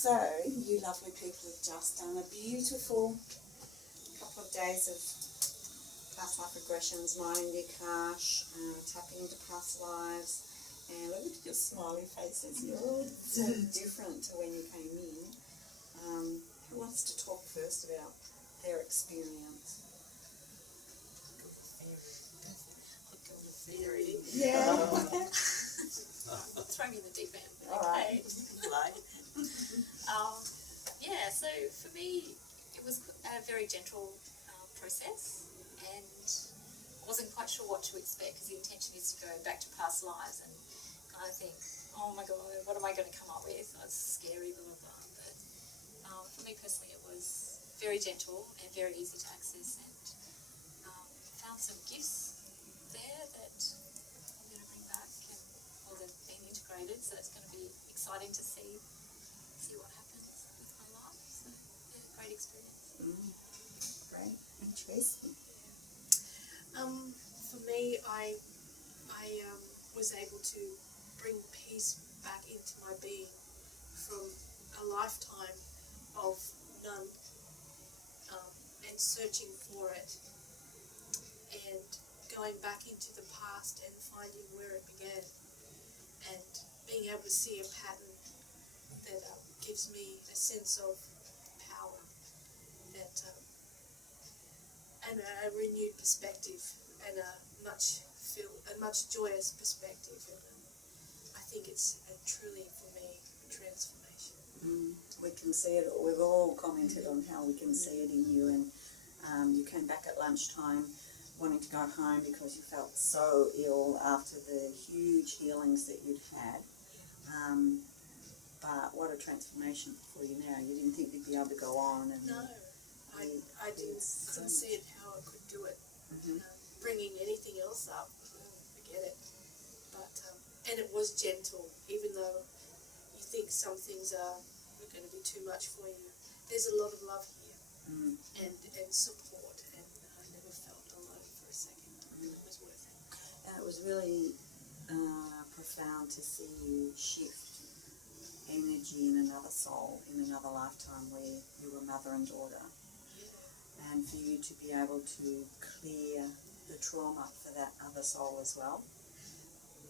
So, you lovely people have just done a beautiful couple of days of past life regressions, minding the Akash, tapping into past lives, and look at your smiley faces. You're all so different to when you came in. Who wants to talk first about their experience? Theory. Yeah. Throw me in the deep end. All right. Yeah, so for me, it was a very gentle process, and I wasn't quite sure what to expect because the intention is to go back to past lives and kind of think, oh my God, what am I going to come up with? It's scary, blah, blah, blah. But for me personally, it was very gentle and very easy to access, and found some gifts there that I'm going to bring back, and all they've been integrated, so it's going to be exciting to see what happens with my life. So yeah, great experience. Great. And Tracy? For me, I was able to bring peace back into my being from a lifetime of none, and searching for it, and going back into the past and finding where it began, and being able to see a pattern that gives me a sense of power, that and a renewed perspective, and a much joyous perspective. And I think it's truly for me a transformation. We can see it. We've all commented on how we can see it in you, and you came back at lunchtime wanting to go home because you felt so ill after the huge healings that you'd had. But what a transformation for you now. You didn't think you'd be able to go on. And no, I couldn't see it how I could do it. Bringing anything else up, forget it. But and it was gentle, even though you think some things are going to be too much for you. There's a lot of love here, and support, and I never felt alone for a second. It was worth it. And it was really profound to see you shift energy in another soul, in another lifetime where you were mother and daughter. Yeah. And for you to be able to clear the trauma for that other soul as well.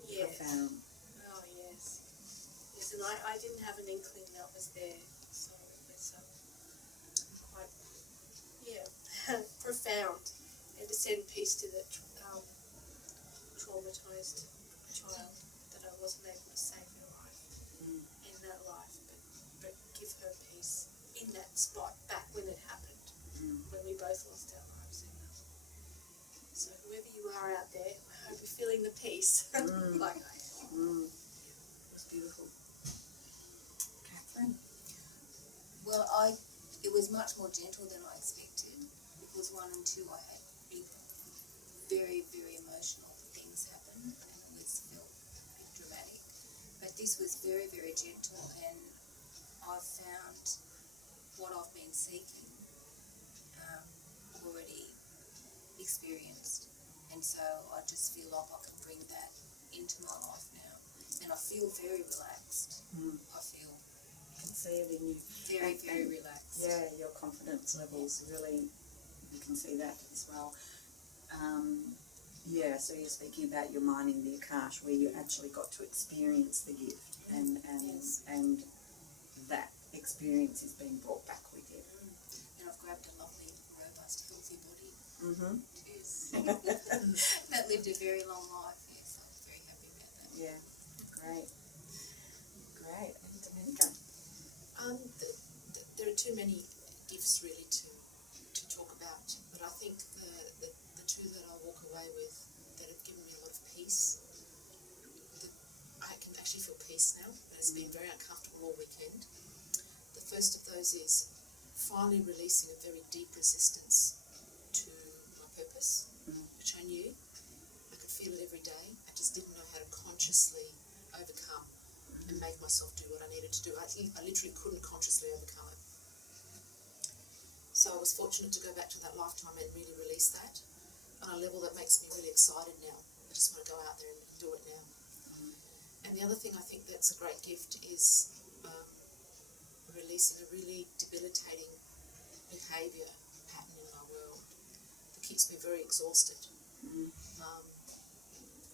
Yes. Profound. Oh, yes. Yes, and I didn't have an inkling that was there. So it's quite, profound. And to send peace to that traumatized child that I wasn't able to save her life in that life, but give her peace in that spot back when it happened, when we both lost our lives. So whoever you are out there, I hope you're feeling the peace like I am. It was beautiful. Catherine? Well, it was much more gentle than I expected, because 1 and 2 I had very, very emotional things happen, and it was felt a bit dramatic. But this was very, very gentle, and I've found what I've been seeking already experienced, and so I just feel like I can bring that into my life now, and I feel very relaxed. I feel I can see it in you. very, very relaxed. Yeah, your confidence levels really, you can see that as well. So you're speaking about your mining the Akash, where you actually got to experience the gift, and that experience is being brought back with you. And I've grabbed a lovely, robust, healthy body. Yes. That lived a very long life, yes. I'm very happy about that. Yeah, great. Great. And Dominica? There are too many gifts really to talk about, but I think the two that I walk away with that have given me a lot of peace, I can actually feel peace now, and it's been very uncomfortable all weekend. The first of those is finally releasing a very deep resistance to my purpose, which I knew. I could feel it every day. I just didn't know how to consciously overcome and make myself do what I needed to do. I literally couldn't consciously overcome it. So I was fortunate to go back to that lifetime and really release that on a level that makes me really excited now. I just want to go out there and do it now. And the other thing I think that's a great gift is really debilitating behaviour pattern in my world that keeps me very exhausted.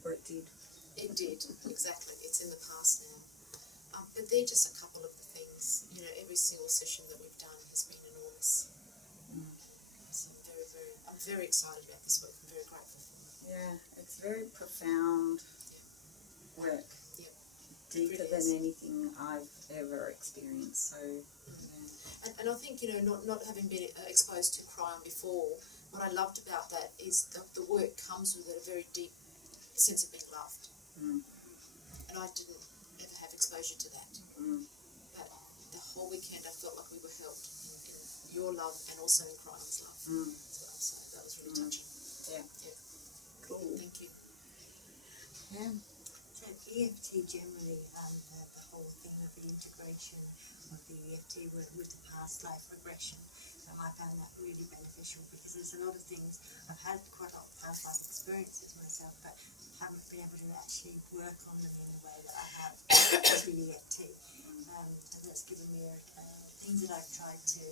Or it did. It did, exactly. It's in the past now. But they're just a couple of the things. You know, every single session that we've done has been enormous. So I'm very excited about this work. I'm very grateful for it. Yeah, it's very profound work. Yeah. Deeper It than is. anything I've ever experienced. So, yeah. And I think, you know, not having been exposed to crime before, what I loved about that is the work comes with a very deep sense of being loved. And I didn't ever have exposure to that. But the whole weekend I felt like we were helped in your love and also in Crime's love. That's what I'm saying. That was really touching. Yeah. Cool. Thank you. Yeah. So EFT generally, the whole thing of the integration of the EFT with the past life regression, I found that really beneficial because there's a lot of things, I've had quite a lot of past life experiences myself, but haven't been able to actually work on them in the way that I have through EFT. And that's given me things that I've tried to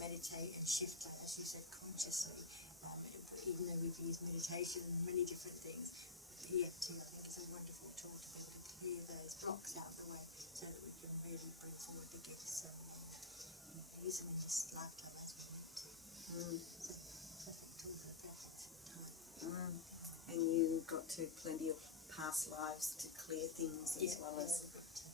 meditate and shift, like, as you said, consciously. Even though we've used meditation and many different things, EFT I think is a wonderful tool to be able to clear those blocks out of the way so that we can really bring forward the gifts and use them in this lifetime as we need to. So perfect tool for the perfect time. And you got to plenty of past lives to clear things as well as. We've got to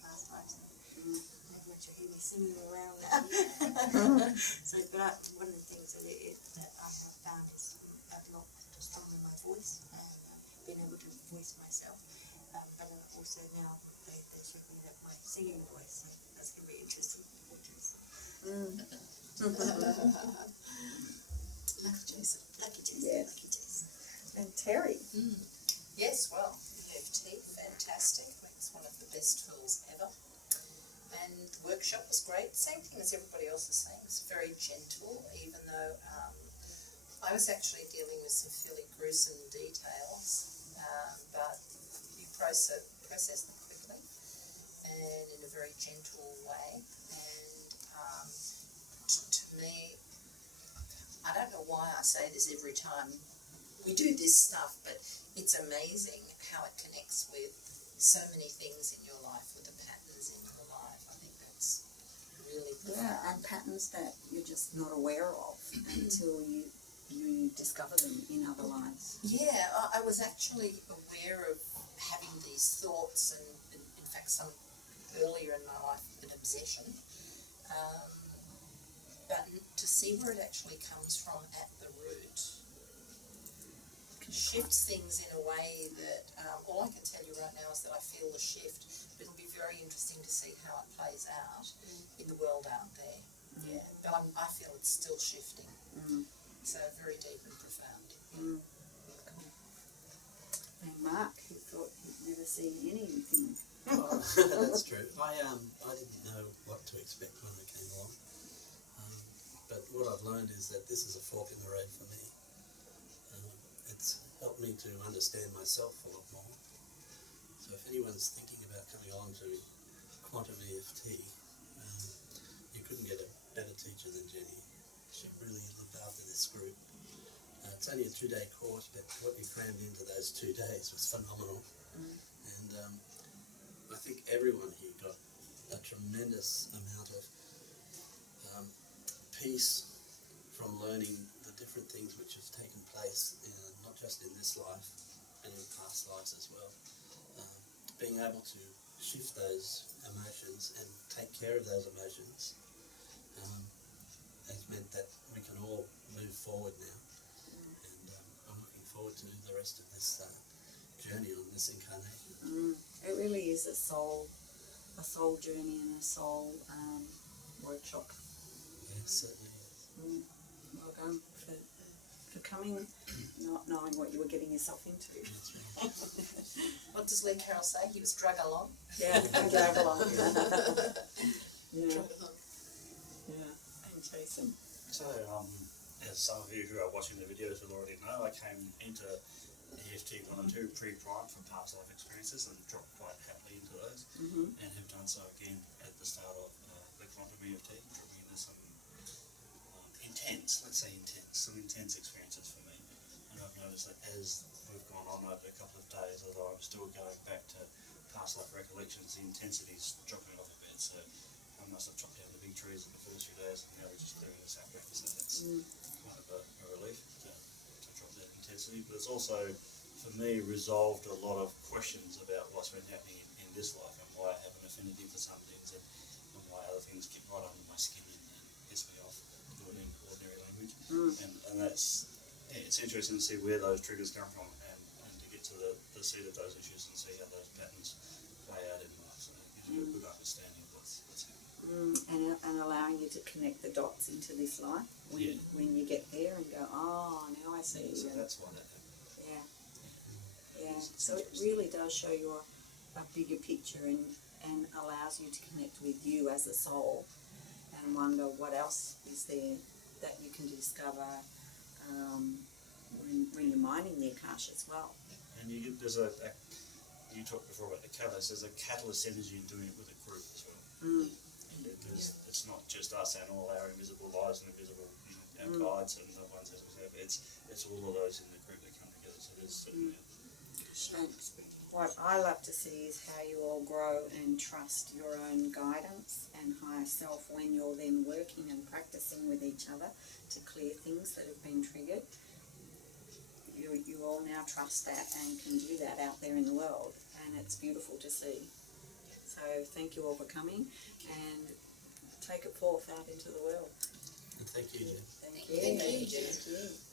past lives. Everyone should hear me singing around now. So, but one of the things that I have found is I've a lot stronger my voice and being able to voice myself. But also now they show me that my singing voice, so that's going to be interesting. Lucky Jason. Lucky Jason. Yes. Lucky Jason. And Terry. Yes, well, EFT, fantastic. It's one of the best tools ever. And the workshop was great. Same thing as everybody else is saying. It's very gentle, even though I was actually dealing with some fairly gruesome details. But you process them quickly and in a very gentle way. And to me, I don't know why I say this every time we do this stuff, but it's amazing how it connects with so many things in your life, with the patterns in your life. I think that's really profound. Yeah, and patterns that you're just not aware of until you discover them in other lives. Yeah, I was actually aware of having these thoughts and in fact some earlier in my life an obsession. But to see where it actually comes from at the root shifts things in a way that all I can tell you right now is that I feel the shift. But it'll be very interesting to see how it plays out in the world out there. Yeah, but I feel it's still shifting. So very deep and profound. Cool. And Mark, who thought he'd never seen anything. Well, that's true. I didn't know what to expect when I came along. But what I've learned is that this is a fork in the road for me. It's helped me to understand myself a lot more. So if anyone's thinking about coming along to quantum EFT, you couldn't get a better teacher than Jenny. She really looked after this group. It's only a 2-day course, but what you crammed into those 2 days was phenomenal. And I think everyone here got a tremendous amount of peace from learning the different things which have taken place, not just in this life and in past lives as well. Being able to shift those emotions and take care of those emotions has meant that we can all move forward now. And I'm looking forward to the rest of this journey on this incarnation. It really is a soul journey and a soul workshop. Yeah, certainly is. Well done for coming, not knowing what you were getting yourself into. That's right. What does Lee Carroll say? He was drug along. Yeah, and drag along. Yeah. Drug along. Yeah. And Jason. So, as some of you who are watching the videos will already know, I came into EFT 1 and 2 pre-primed from past life experiences and dropped quite happily into those, and have done so again at the start of the quantum some intense experiences for me. And I've noticed that as we've gone on over a couple of days, although I'm still going back to past life recollections, the intensity's dropping off a bit. So I must have chopped down the big trees in the first few days, and now we're just clearing the sapling. So that's kind of a relief to drop that intensity. But it's also, for me, resolved a lot of questions about what's been happening in this life and why I have an affinity for some things and why other things get right under my skin and piss me off in ordinary language. And that's, it's interesting to see where those triggers come from and to get to the seat of those issues and see how those patterns play out in life. So it gives you a good understanding of what's happening. And allowing you to connect the dots into this life when you get there and go, oh, now I see. So that's why that happened. Yeah. So it really does show you a bigger picture and allows you to connect with you as a soul and wonder what else is there that you can discover when you're mining the Akash as well. And you talked before about the catalyst. There's a catalyst energy in doing it with a group as well. It's not just us and all our invisible lives and invisible, our guides and the ones that we have. It's all of those in the group that come together. So there's certainly What I love to see is how you all grow and trust your own guidance and higher self when you're then working and practicing with each other to clear things that have been triggered. You all now trust that and can do that out there in the world, and it's beautiful to see. So thank you all for coming and take it forth out into the world. And thank you, Jen. Thank you. Thank you. Thank you.